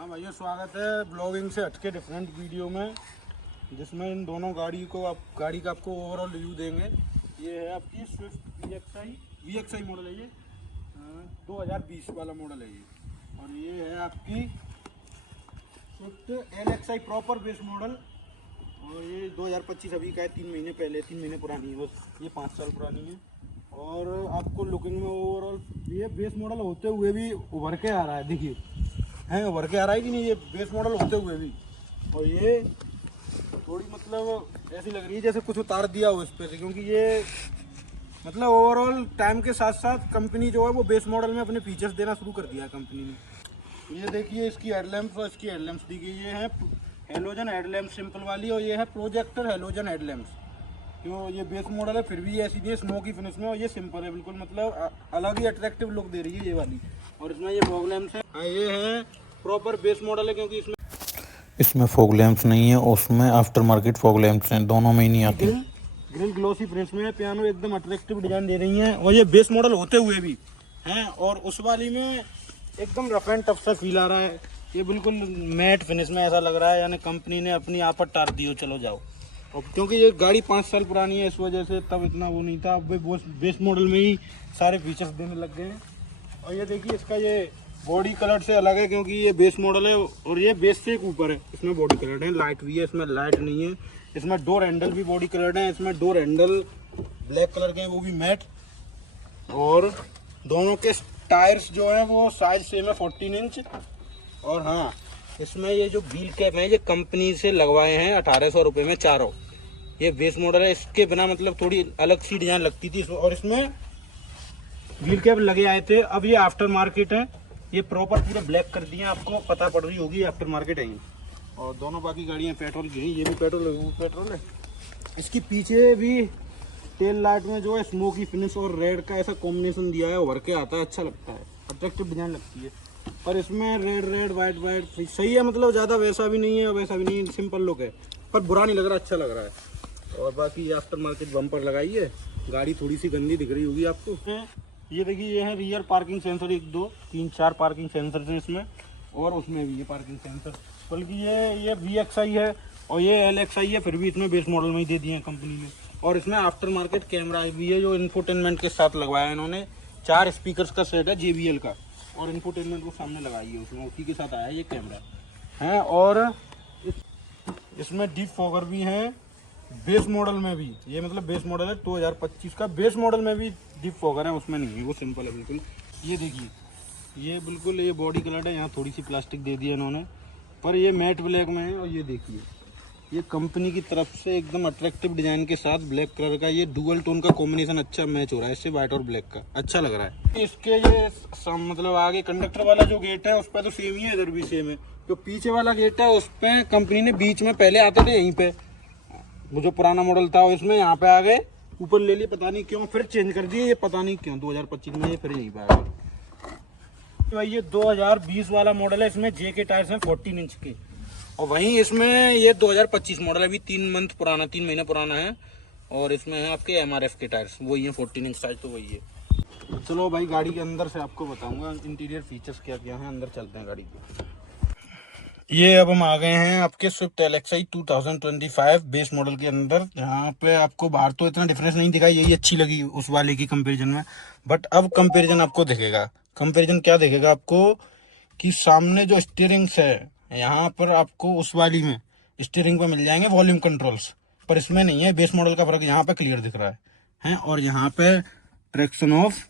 हाँ भैया, स्वागत है ब्लॉगिंग से हटके डिफरेंट वीडियो में, जिसमें इन दोनों गाड़ी का आपको ओवरऑल रिव्यू देंगे। ये है आपकी Swift we x I model है ये, 2020 वाला मॉडल है ये। और ये है आपकी Swift LXI proper base model, और ये 2025 अभी का है, 3 महीने पुरानी है बस, ये 5 साल पुरानी है। और आपको लुकिंग में ओवरऑल ये बेस मॉडल होते हुए भी उभर के आ रहा है, देखिए है उभर के आ रहा है कि नहीं, ये बेस मॉडल होते हुए भी। और ये थोड़ी मतलब ऐसी लग रही है जैसे कुछ उतार दिया हो इस पे से, क्योंकि ये मतलब ओवरऑल टाइम के साथ साथ कंपनी जो है वो बेस मॉडल में अपने फीचर्स देना शुरू कर दिया है कंपनी ने। ये देखिए इसकी हेडलैम्प्स, और इसकी हेडलैम्प्स दी गई, ये है हेलोजन हेडलैम्प सिंपल वाली, और ये है प्रोजेक्टर हेलोजन हेडलैम्प्स। क्यों ये बेस मॉडल है फिर भी ऐसी नहीं स्मोकी फिनिश में, और ये सिंपल है बिल्कुल, मतलब अलग ही अट्रैक्टिव लुक दे रही है ये वाली। और इसमें ये फॉग लैंप्स है, ये है प्रॉपर बेस मॉडल है, क्योंकि इसमें फॉग लैंप्स नहीं है, उसमें आफ्टर मार्केट फॉग लैंप्स हैं, दोनों में ही नहीं आती। ग्रिल ग्लोसी फिनिश में है, पियानो एकदम अट्रैक्टिव डिजाइन दे रही है, और ये बेस मॉडल होते हुए भी हैं। और उस वाली में एकदम रफ एंड टफ सा फील आ रहा है, ये बिल्कुल मैट फिनिश में ऐसा लग रहा है, यानी कंपनी ने अपनी आप पर टार दी हो, चलो जाओ। और क्योंकि ये गाड़ी 5 साल पुरानी है, इस वजह से तब इतना वो नहीं था, अब बेस मॉडल में ही सारे फीचर्स देने लग गए हैं। और ये देखिए इसका ये बॉडी कलर से अलग है, क्योंकि ये बेस मॉडल है और ये बेस से एक ऊपर है, इसमें बॉडी कलर है, लाइट भी है, इसमें लाइट नहीं है। इसमें डोर हैंडल भी बॉडी कलर है, इसमें डोर हैंडल ब्लैक कलर के हैं, वो भी मैट। और दोनों के टायर्स जो हैं वो साइज सेम है, 14 इंच। और हाँ, इसमें ये जो व्हील कैप है ये कंपनी से लगवाए हैं 1800 रुपये में चारों। ये बेस मॉडल है, इसके बिना मतलब थोड़ी अलग सी डिजाइन लगती थी, और इसमें व्हील कैप लगे आए थे। अब ये आफ्टर मार्केट है, ये प्रॉपर पूरे ब्लैक कर दिए, आपको पता पड़ रही होगी आफ्टर मार्केट है ये। और दोनों बाकी गाड़ियाँ पेट्रोल की हैं, ये भी पेट्रोल है, वो पेट्रोल है। इसकी पीछे भी टेल लाइट में जो है स्मोकी फिनिश और रेड का ऐसा कॉम्बिनेशन दिया है, उभर के आता है, अच्छा लगता है, अट्रैक्टिव डिजाइन लगती है। पर इसमें रेड वाइट सही है, मतलब ज़्यादा वैसा भी नहीं है और वैसा भी नहीं, सिंपल लुक है, पर बुरा नहीं लग रहा, अच्छा लग रहा है। और बाकी आफ्टर मार्केट बम्पर लगाई है, गाड़ी थोड़ी सी गंदी दिख रही होगी आपको। ये देखिए, ये है rear parking sensor, 1 2 3 4 parking sensor हैं इसमें, और उसमें भी ये पार्किंग सेंसर। बल्कि ये VXI है और ये LXI है, फिर भी इसमें बेस मॉडल में ही दे दिए हैं कंपनी ने। और इसमें आफ्टर मार्केट कैमरा भी है, जो इंफोटेनमेंट के साथ लगवाया है इन्होंने। 4 स्पीकर्स का सेट है JBL का, और इंफोटेनमेंट को सामने लगाई है उसमें, उसी के साथ आया है ये कैमरा है। और इसमें डीप फॉगर भी है बेस मॉडल में भी, ये मतलब बेस मॉडल है 2025 का, बेस मॉडल में भी डीप फॉगर है, उसमें नहीं है, वो सिंपल है बिल्कुल। ये देखिए, ये बिल्कुल ये बॉडी कलर है, यहाँ थोड़ी सी प्लास्टिक दे दी है इन्होंने, पर ये मैट ब्लैक में है। और ये देखिए, ये कंपनी की तरफ से एकदम अट्रैक्टिव डिजाइन के साथ ब्लैक कलर का ये डुअल टोन का कॉम्बिनेशन अच्छा मैच हो रहा है, इससे वाइट और ब्लैक का अच्छा लग रहा है। इसके ये मतलब आगे कंडक्टर वाला जो गेट है उस पर तो सेम ही है, इधर भी सेम है। जो पीछे वाला गेट है उस पर कंपनी ने बीच में पहले आते थे यहीं पे, वो जो पुराना मॉडल था इसमें यहाँ पे आ गए, ऊपर ले लिए, पता नहीं क्यों फिर चेंज कर दिए, ये पता नहीं क्यों 2025 में ये फिर यहीं पे आ गए। भाई ये 2020 वाला मॉडल है, इसमें जे के टायर्स हैं 14 इंच के, और वहीं इसमें ये 2025 मॉडल है, अभी 3 महीने पुराना है। और इसमें है आपके MRF के टायर्स, वही है 14 इंच साइज, तो वही है। चलो भाई, गाड़ी के अंदर से आपको बताऊंगा इंटीरियर फीचर्स क्या क्या हैं, अंदर चलते हैं गाड़ी के। ये अब हम आ गए हैं आपके स्विफ्ट LXI 2025 बेस मॉडल के अंदर, जहाँ पे आपको बाहर तो इतना डिफरेंस नहीं दिखा, यही अच्छी लगी उस वाले की कंपैरिजन में। बट अब कंपैरिजन आपको दिखेगा, कंपैरिजन क्या दिखेगा आपको, कि सामने जो स्टीयरिंग्स है यहाँ पर आपको उस वाली में स्टीयरिंग पे मिल जाएंगे वॉल्यूम कंट्रोल्स, पर इसमें नहीं है। बेस मॉडल का फर्क यहाँ पे क्लियर दिख रहा है। और यहाँ पे traction of,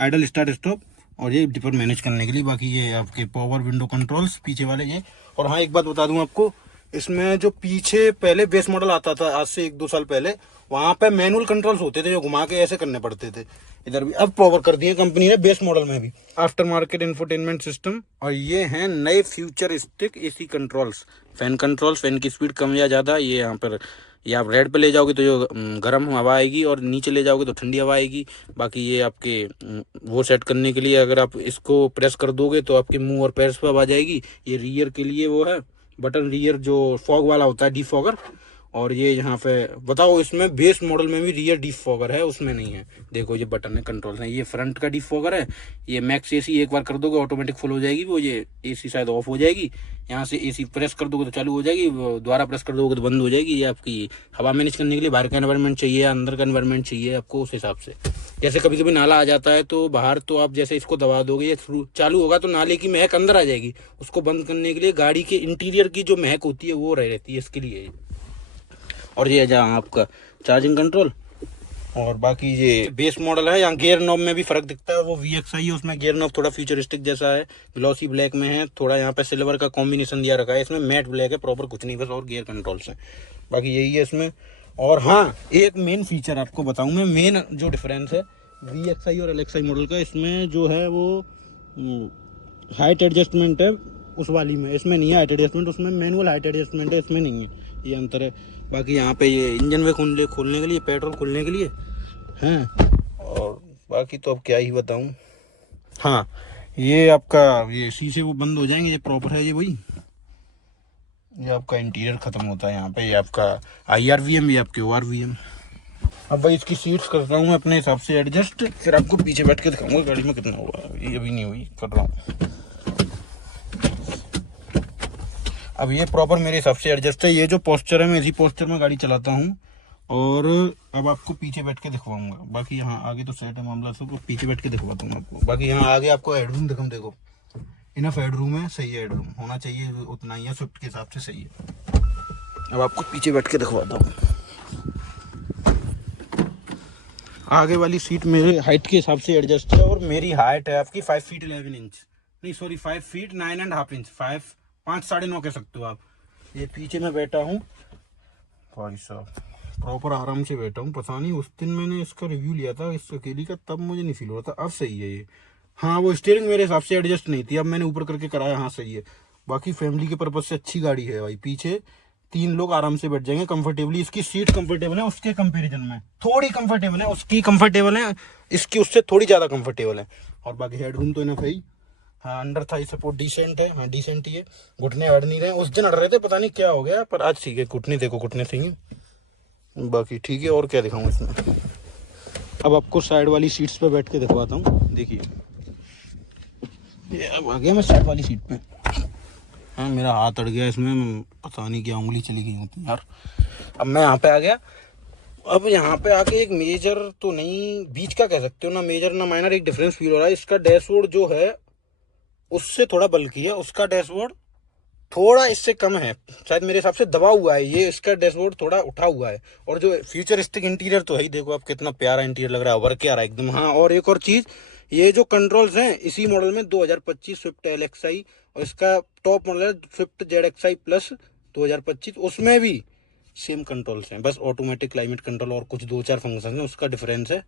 idle, start, stop, और ये डिपर मैनेज करने के लिए। बाकी ये आपके पावर विंडो कंट्रोल्स पीछे वाले ये। और हाँ, एक बात बता दूं आपको, इसमें जो पीछे पहले बेस मॉडल आता था आज से 1-2 साल पहले, वहां पे मैनुअल कंट्रोल्स होते थे जो घुमा के ऐसे करने पड़ते थे, इधर भी अब पावर कर दिए कंपनी ने बेस मॉडल में भी। आफ्टर मार्केट इंफोटेनमेंट सिस्टम, और ये हैं नए फ्यूचरिस्टिक AC कंट्रोल्स, फैन की स्पीड कम या ज़्यादा, ये यहाँ पर, ये आप रेड पे ले जाओगे तो जो गर्म हवा आएगी, और नीचे ले जाओगे तो ठंडी हवा आएगी। बाकी ये आपके वो सेट करने के लिए अगर आप इसको प्रेस कर दोगे तो आपके मुंह और पैर पे आ जाएगी। ये रियर के लिए वो है बटन, रियर जो फॉग वाला होता है डीफॉगर, और ये यहाँ पे बताओ, इसमें बेस मॉडल में भी रियर डिफॉगर है, उसमें नहीं है। देखो ये बटन है, कंट्रोल है, ये फ्रंट का डिफॉगर है। ये मैक्स एसी एक बार कर दोगे ऑटोमेटिक फुल हो जाएगी, वो ये एसी शायद ऑफ हो जाएगी। यहाँ से एसी प्रेस कर दोगे तो चालू हो जाएगी, दोबारा प्रेस कर दोगे तो बंद हो जाएगी। ये आपकी हवा मैनेज करने के लिए, बाहर का एनवायरनमेंट चाहिए या अंदर का एनवायरनमेंट चाहिए आपको, उस हिसाब से। जैसे कभी कभी नाला आ जाता है तो बाहर, तो आप जैसे इसको दबा दोगे, ये थ्रू चालू होगा तो नाले की महक अंदर आ जाएगी। उसको बंद करने के लिए गाड़ी के इंटीरियर की जो महक होती है वो रहती है, इसके लिए। और ये जहाँ आपका चार्जिंग कंट्रोल, और बाकी ये बेस मॉडल है। यहाँ गियर नॉब में भी फर्क दिखता है, वो VXI है, उसमें गियर नॉब थोड़ा फ्यूचरिस्टिक जैसा है, ग्लॉसी ब्लैक में है। थोड़ा यहाँ पे सिल्वर का कॉम्बिनेशन दिया रखा है, इसमें मैट ब्लैक है, प्रॉपर कुछ नहीं बस, और गियर कंट्रोल्स हैं, बाकी यही है इसमें। और हाँ, एक मेन फीचर आपको बताऊँ मैं, मेन जो डिफरेंस है VXI और LXI मॉडल का, इसमें जो है वो हाइट एडजस्टमेंट है उस वाली में, इसमें नहीं है हाइट एडजस्टमेंट, उसमें मैनुअल हाइट एडजस्टमेंट है, इसमें नहीं है, ये अंतर है। बाकी यहाँ पे ये इंजन में खोलने के लिए, पेट्रोल खोलने के लिए हैं। और बाकी तो अब क्या ही बताऊँ। हाँ, ये आपका ये शीशे वो बंद हो जाएंगे, ये प्रॉपर है, ये वही, ये आपका इंटीरियर खत्म होता है यहाँ पे। ये आपका IRVM, ये आपके ORVM। अब भाई इसकी सीट्स करता हूँ मैं अपने हिसाब से एडजस्ट, फिर आपको पीछे बैठ के दिखाऊंगा गाड़ी में कितना हुआ। ये अभी नहीं हुई, कर रहा हूँ। अब ये प्रॉपर मेरे हिसाब से एडजस्ट है। ये जो पोस्चर है, मैं इसी पोस्चर में गाड़ी चलाता हूँ। और अब आपको पीछे बैठ के दिखवाऊंगा। बाकी यहाँ आगे तो सेट है मामला, सबको पीछे बैठ के दिखवाता हूँ आपको। बाकी यहाँ आगे आपको हेडरूम दिखाऊँ, देखो इनफ हेडरूम है, सही है, हेडरूम होना चाहिए उतना ही है, स्विफ्ट के हिसाब से सही है। अब आपको पीछे बैठ के दिखवाता हूँ। आगे वाली सीट मेरे हाइट के हिसाब से एडजस्ट है, और मेरी हाइट है आपकी 5 फीट 11 इंच, नहीं सॉरी 5 फीट 9.5 इंच, 5 साढ़े 9 कह सकते हो आप। ये पीछे मैं बैठा हूँ भाई साहब, प्रॉपर आराम से बैठा हूँ। पता नहीं उस दिन मैंने इसका रिव्यू लिया था इस अकेली का, तब मुझे नहीं फील हो रहा था, अब सही है ये। हाँ, वो स्टीयरिंग मेरे हिसाब से एडजस्ट नहीं थी, अब मैंने ऊपर करके कराया, हाँ सही है। बाकी फैमिली के पर्पज से अच्छी गाड़ी है भाई, पीछे 3 लोग आराम से बैठ जाएंगे कंफर्टेबली। इसकी सीट कंफर्टेबल है, उसके कंपैरिजन में थोड़ी कंफर्टेबल है, उसकी कंफर्टेबल है, इसकी उससे थोड़ी ज़्यादा कंफर्टेबल है। और बाकी हेडरूम तो इनफ है ही। हाँ, अंडर थाई सपोर्ट डिसेंट है, हाँ डिसेंट ही है। घुटने अड़ नहीं रहे, उस दिन अड़ रहे थे, पता नहीं क्या हो गया, पर आज ठीक है। घुटने देखो, घुटने सही है, बाकी ठीक है। और क्या दिखाऊँ इसमें, अब आपको साइड वाली सीट्स पे बैठ के दिखवाता हूँ। देखिए ये अब आ गया मैं साइड वाली सीट पे। हाँ, मेरा हाथ अड़ गया इसमें, पता नहीं क्या उंगली चली गई होती यार। अब मैं यहाँ पे आ गया। अब यहाँ पे आके एक मेजर तो नहीं, बीच का कह सकते हो, ना मेजर ना माइनर, एक डिफरेंस फील हो रहा है। इसका डैशबोर्ड जो है उससे थोड़ा बल्कि है, उसका डैशबोर्ड थोड़ा इससे कम है, शायद मेरे हिसाब से दबा हुआ है ये, इसका डैशबोर्ड थोड़ा उठा हुआ है। और जो फ्यूचरिस्टिक इंटीरियर तो है ही, देखो आप कितना प्यारा इंटीरियर लग रहा है, वर्क आ रहा है एकदम। हाँ, और एक और चीज़, ये जो कंट्रोल्स हैं इसी मॉडल में 2025 स्विफ्ट LXI, और इसका टॉप मॉडल है स्विफ्ट ZXI प्लस 2025, उसमें भी सेम कंट्रोल्स हैं, बस ऑटोमेटिक क्लाइमेट कंट्रोल और कुछ 2-4 फंक्शन है, उसका डिफरेंस है,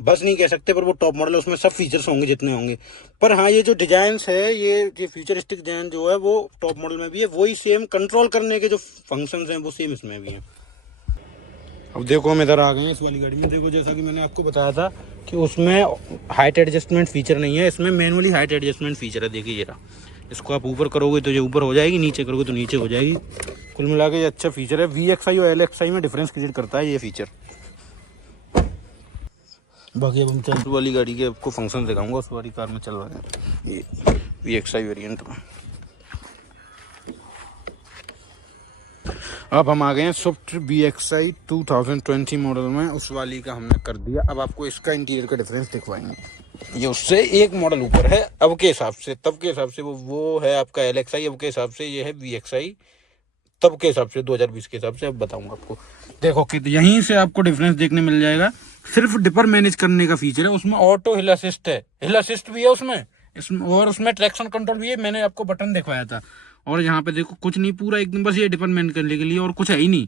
बस नहीं कह सकते, पर वो टॉप मॉडल है, उसमें सब फीचर्स होंगे जितने होंगे। पर हाँ, ये जो डिजाइन्स है, ये फ्यूचरिस्टिक डिजाइन जो है वो टॉप मॉडल में भी है, वही सेम कंट्रोल करने के जो फंक्शंस हैं वो सेम इसमें भी हैं। अब देखो हम इधर आ गए हैं इस वाली गाड़ी में। देखो जैसा कि मैंने आपको बताया था कि उसमें हाइट एडजस्टमेंट फीचर नहीं है, इसमें मैनुअली हाइट एडजस्टमेंट फीचर है। देखिए जरा, इसको आप ऊपर करोगे तो ये ऊपर हो जाएगी, नीचे करोगे तो नीचे हो जाएगी। कुल मिला के ये अच्छा फीचर है। VXI और LXI में डिफरेंस क्रिएट करता है ये फीचर। बाकी अब हम चल वाली गाड़ी के आपको फंक्शन दिखाऊंगा, उस वाली कार में चल रहा है ये VXI वेरिएंट में। अब हम आ गए हैं स्विफ्ट VXI 2020 मॉडल में, उस वाली का हमने कर दिया। अब आपको इसका इंटीरियर का डिफरेंस दिखवाएंगे। ये उससे एक मॉडल ऊपर है अब के हिसाब से, तब के हिसाब से वो है आपका LXI, अब के हिसाब से ये है VXI, तब के हिसाब से 2020 के हिसाब से। अब बताऊंगा आपको, देखो कि यहीं से आपको डिफरेंस देखने मिल जाएगा। सिर्फ डिपर मैनेज करने का फीचर है उसमें, ऑटो हिल असिस्ट है, हिल असिस्ट भी है उसमें और उसमें ट्रैक्शन कंट्रोल भी है। मैंने आपको बटन दिखवाया था। और यहाँ पे देखो कुछ नहीं, पूरा एकदम बस ये डिपर मैनेज करने के लिए, और कुछ है ही नहीं,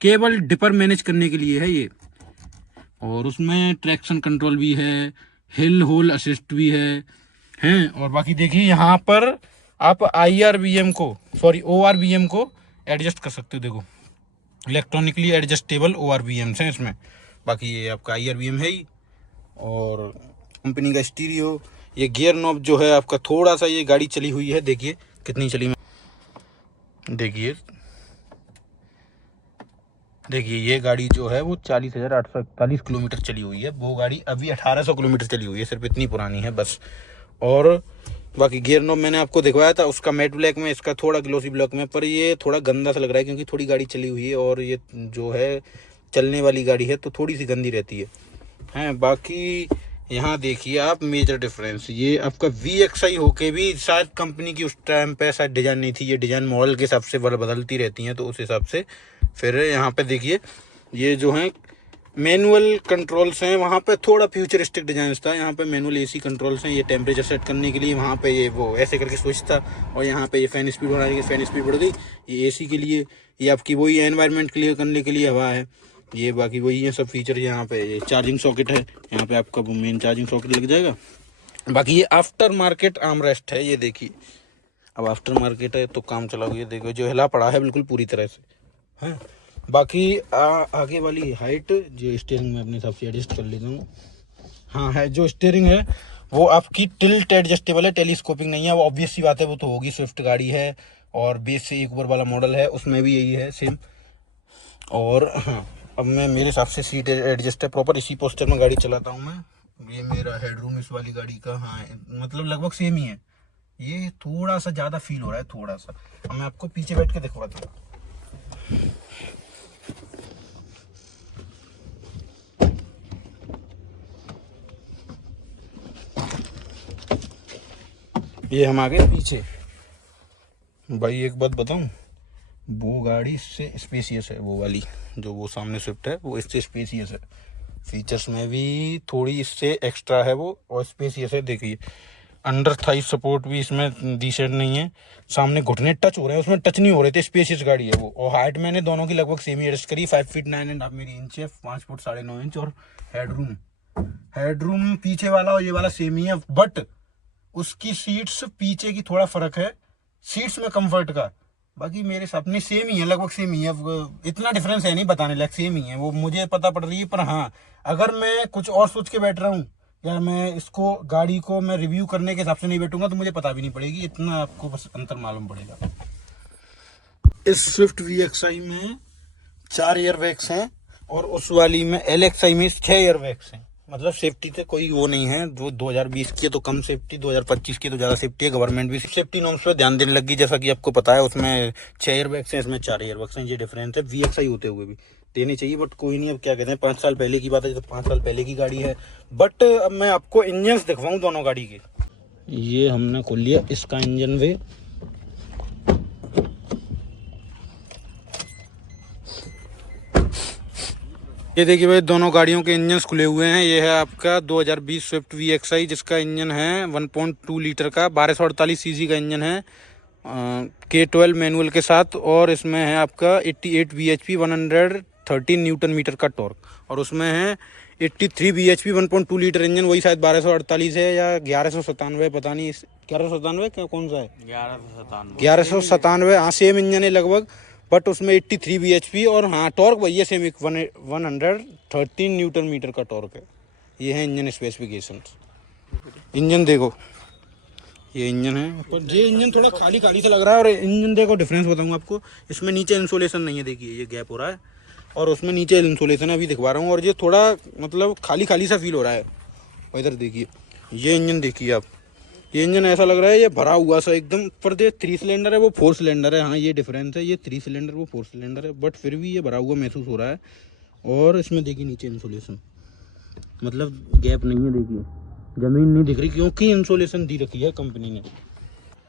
केवल डिपर मैनेज करने के लिए है ये। और उसमें ट्रैक्शन कंट्रोल भी है, हिल होल असिस्ट भी है। और बाकी देखिए यहाँ पर आप ORVM को एडजस्ट कर सकते हो। देखो इलेक्ट्रॉनिकली एडजस्टेबल ORVMs हैं इसमें। बाकी ये आपका IRVM है ही, और कंपनी का स्टीरियो। ये गियर नॉब जो है आपका थोड़ा सा, ये गाड़ी चली हुई है, देखिए कितनी चली, देखिए देखिए ये गाड़ी जो है वो 40,841 किलोमीटर चली हुई है, वो गाड़ी अभी 1800 किलोमीटर चली हुई है, सिर्फ इतनी पुरानी है बस। और बाकी गियर नॉब मैंने आपको दिखवाया था, उसका मैट ब्लैक में, इसका थोड़ा ग्लोसी ब्लैक में, पर ये थोड़ा गंदा सा लग रहा है क्योंकि थोड़ी गाड़ी चली हुई है और ये जो है चलने वाली गाड़ी है तो थोड़ी सी गंदी रहती है। हैं बाकी यहाँ देखिए आप मेजर डिफरेंस, ये आपका VXI होके भी शायद कंपनी की उस टाइम पे शायद डिज़ाइन नहीं थी, ये डिज़ाइन मॉडल के हिसाब से बदलती रहती हैं तो उस हिसाब से। फिर यहाँ पे देखिए ये जो है मैनुअल कंट्रोल्स हैं, वहाँ पे थोड़ा फ्यूचरिस्टिक डिजाइन था, यहाँ पे मैनुअल AC कंट्रोल्स हैं, ये टेम्परेचर सेट करने के लिए, वहाँ पे ये वो ऐसे करके स्विच था, और यहाँ पे ये फैन स्पीड बढ़ाने की फैन स्पीड बढ़ गई, ये AC के लिए, ये आपकी वही एनवायरनमेंट क्लियर करने के लिए हवा है ये, बाकी वही है सब फीचर। यहाँ पे ये चार्जिंग सॉकेट है, यहाँ पे आपका वो मेन चार्जिंग सॉकेट लग जाएगा। बाकी ये आफ्टर मार्केट आर्मरेस्ट है, ये देखिए अब आफ्टर मार्केट है तो काम चला हुआ, ये देखो जो हिला पड़ा है बिल्कुल पूरी तरह से है। बाकी आगे वाली हाइट जो स्टीयरिंग में अपने हिसाब से एडजस्ट कर लेता हूँ। हाँ है, जो स्टीयरिंग है वो आपकी टिल्ट एडजस्टेबल है, टेलीस्कोपिंग नहीं है, वो ऑब्वियस सी बात है, वो तो होगी, स्विफ्ट गाड़ी है और बेस से एक ऊपर वाला मॉडल है उसमें भी यही है सेम। और हाँ अब मैं मेरे हिसाब से सीट एडजस्ट है प्रॉपर, इसी पोस्टर में गाड़ी चलाता हूँ मैं। ये मेरा हेडरूम इस वाली गाड़ी का, हाँ मतलब लगभग सेम ही है, ये थोड़ा सा ज़्यादा फील हो रहा है थोड़ा सा। अब मैं आपको पीछे बैठ के दिखवाता हूँ। ये हम आ गए पीछे। भाई एक बात बताऊं, वो गाड़ी इससे स्पेसियस है, वो वाली जो वो सामने स्विफ्ट है वो इससे स्पेसियस है, फीचर्स में भी थोड़ी इससे एक्स्ट्रा है वो, और स्पेसियस है। देखिए अंडर थाई सपोर्ट भी इसमें डिसेंट नहीं है, सामने घुटने टच हो रहे हैं, उसमें टच नहीं हो रहे थे, स्पेसियस गाड़ी है वो। और हाइट मैंने दोनों की लगभग सेम ही एडजस्ट करी, 5 फीट 9.5 मेरी इंच है, 5 फुट 9.5 इंच। और हेडरूम पीछे वाला और ये वाला सेम ही है, बट उसकी सीट्स पीछे की थोड़ा फर्क है, सीट्स में कंफर्ट का। बाकी मेरे सपने सेम ही है, लगभग सेम ही है, इतना डिफरेंस है नहीं बताने लायक, सेम ही है वो, मुझे पता पड़ रही है। पर हाँ अगर मैं कुछ और सोच के बैठ रहा हूँ या मैं इसको गाड़ी को मैं रिव्यू करने के हिसाब से नहीं बैठूंगा तो मुझे पता भी नहीं पड़ेगी, इतना आपको बस अंतर मालूम पड़ेगा। इस स्विफ्ट VXI में 4 एयरबैग्स हैं और उस वाली में LXI में 6 एयरबैग्स हैं। मतलब सेफ्टी से कोई वो नहीं है, जो 2020 की है तो कम सेफ्टी, 2025 की तो ज़्यादा सेफ्टी है। गवर्नमेंट भी सेफ्टी नॉर्म्स पे ध्यान देने लगी, जैसा कि आपको पता है, उसमें 6 एयरबैग्स हैं, इसमें 4 एयरबैग्स हैं, ये डिफरेंस है। VXI होते हुए भी देने चाहिए, बट कोई नहीं, अब क्या कहते हैं, 5 साल पहले की बात है, तो 5 साल पहले की गाड़ी है। बट अब मैं आपको इंजन दिखवाऊँ दोनों गाड़ी के। ये हमने खोल लिया इसका इंजन वे, ये देखिए भाई दोनों गाड़ियों के इंजन खुले हुए हैं। ये है आपका 2020 स्विफ्ट VXI जिसका इंजन है 1.2 लीटर का, 1248 सीसी का इंजन है, K12 मैनुअल के साथ, और इसमें है आपका 88 bhp 113 न्यूटन मीटर का टॉर्क, और उसमें है 83 bhp 1.2 लीटर इंजन, वही शायद 1248 है या 1197, पता नहीं, 1197 क्या कौन सा है, 1197, हाँ सेम इंजन है लगभग, बट उसमें 83 bhp, और हाँ टॉर्क वही है सेम, 113 न्यूटन मीटर का टॉर्क है। ये है इंजन स्पेसिफिकेशंस। इंजन देखो, ये इंजन है, पर ये इंजन थोड़ा खाली खाली सा लग रहा है। और इंजन देखो डिफरेंस बताऊंगा आपको, इसमें नीचे इंसुलेशन नहीं है, देखिए ये गैप हो रहा है, और उसमें नीचे इंसुलेशन है, अभी दिखवा रहा हूँ, और ये थोड़ा मतलब खाली खाली सा फील हो रहा है। और इधर देखिए ये इंजन देखिए आप, ये इंजन ऐसा लग रहा है ये भरा हुआ सा एकदम, पर ये 3 सिलेंडर है वो 4 सिलेंडर है, हाँ ये डिफरेंस है, ये 3 सिलेंडर वो 4 सिलेंडर है, बट फिर भी ये भरा हुआ महसूस हो रहा है। और इसमें देखिए नीचे इंसुलेशन, मतलब गैप नहीं है, देखिए ज़मीन नहीं दिख रही क्योंकि इंसुलेशन दी रखी है कंपनी ने।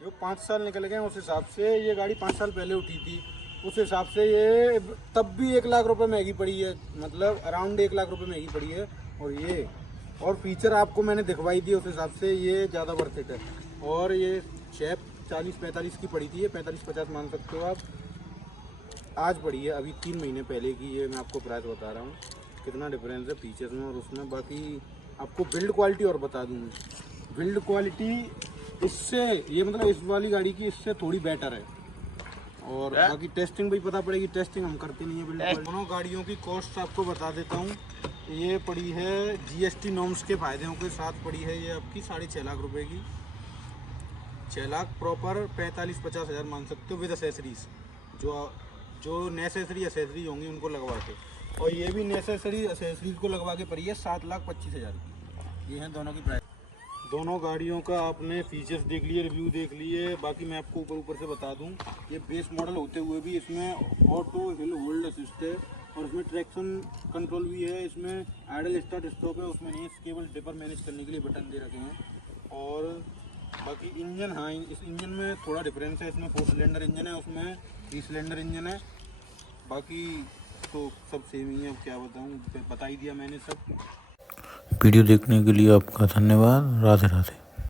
जो 5 साल निकल गए उस हिसाब से, ये गाड़ी 5 साल पहले उठी थी, उस हिसाब से ये तब भी 1 लाख रुपए महंगी पड़ी है, मतलब अराउंड 1 लाख रुपए महंगी पड़ी है। और ये और फीचर आपको मैंने दिखवाई दी, उस हिसाब से ये ज़्यादा वर्थ इट है। और ये शेप 40-45 की पड़ी थी, ये 45-50 मान सकते हो आप, आज पड़ी है अभी 3 महीने पहले की, ये मैं आपको प्राइस बता रहा हूँ कितना डिफरेंस है फीचर्स में और उसमें। बाकी आपको बिल्ड क्वालिटी और बता दूँ, बिल्ड क्वालिटी इससे, ये मतलब इस वाली गाड़ी की इससे थोड़ी बेटर है। और बाकी टेस्टिंग भी पता पड़ेगी, टेस्टिंग हम करते नहीं है बिल्ड क्वालिटी। दोनों गाड़ियों की कॉस्ट आपको बता देता हूँ, ये पड़ी है GST नॉर्म्स के फायदों के साथ पड़ी है ये आपकी 6.5 लाख रुपए की, 6 लाख प्रॉपर, 45-50 हज़ार मान सकते हो विद एसेसरीज, जो जो नेसेसरी एसेसरीज होंगी उनको लगवा के, और ये भी नेसेसरी एसेसरीज को लगवा के पड़ी है 7,25,000 की। ये हैं दोनों की प्राइस। दोनों गाड़ियों का आपने फीचर्स देख लिए, रिव्यू देख लिए। बाकी मैं आपको ऊपर से बता दूं, ये बेस मॉडल होते हुए भी इसमें ऑटो हिल होल्ड असिस्ट है और इसमें ट्रैक्शन कंट्रोल भी है। इसमें आइडल स्टार्ट स्टॉप है, उसमें नहीं है, केवल डिपर मैनेज करने के लिए बटन दे रखे हैं। और बाकी इंजन, हाँ इस इंजन में थोड़ा डिफरेंस है, इसमें 4 सिलेंडर इंजन है, उसमें 3 सिलेंडर इंजन है। बाकी तो सब सेम ही है, अब क्या बताऊँ, बता ही दिया मैंने सब। वीडियो देखने के लिए आपका धन्यवाद। राधे राधे।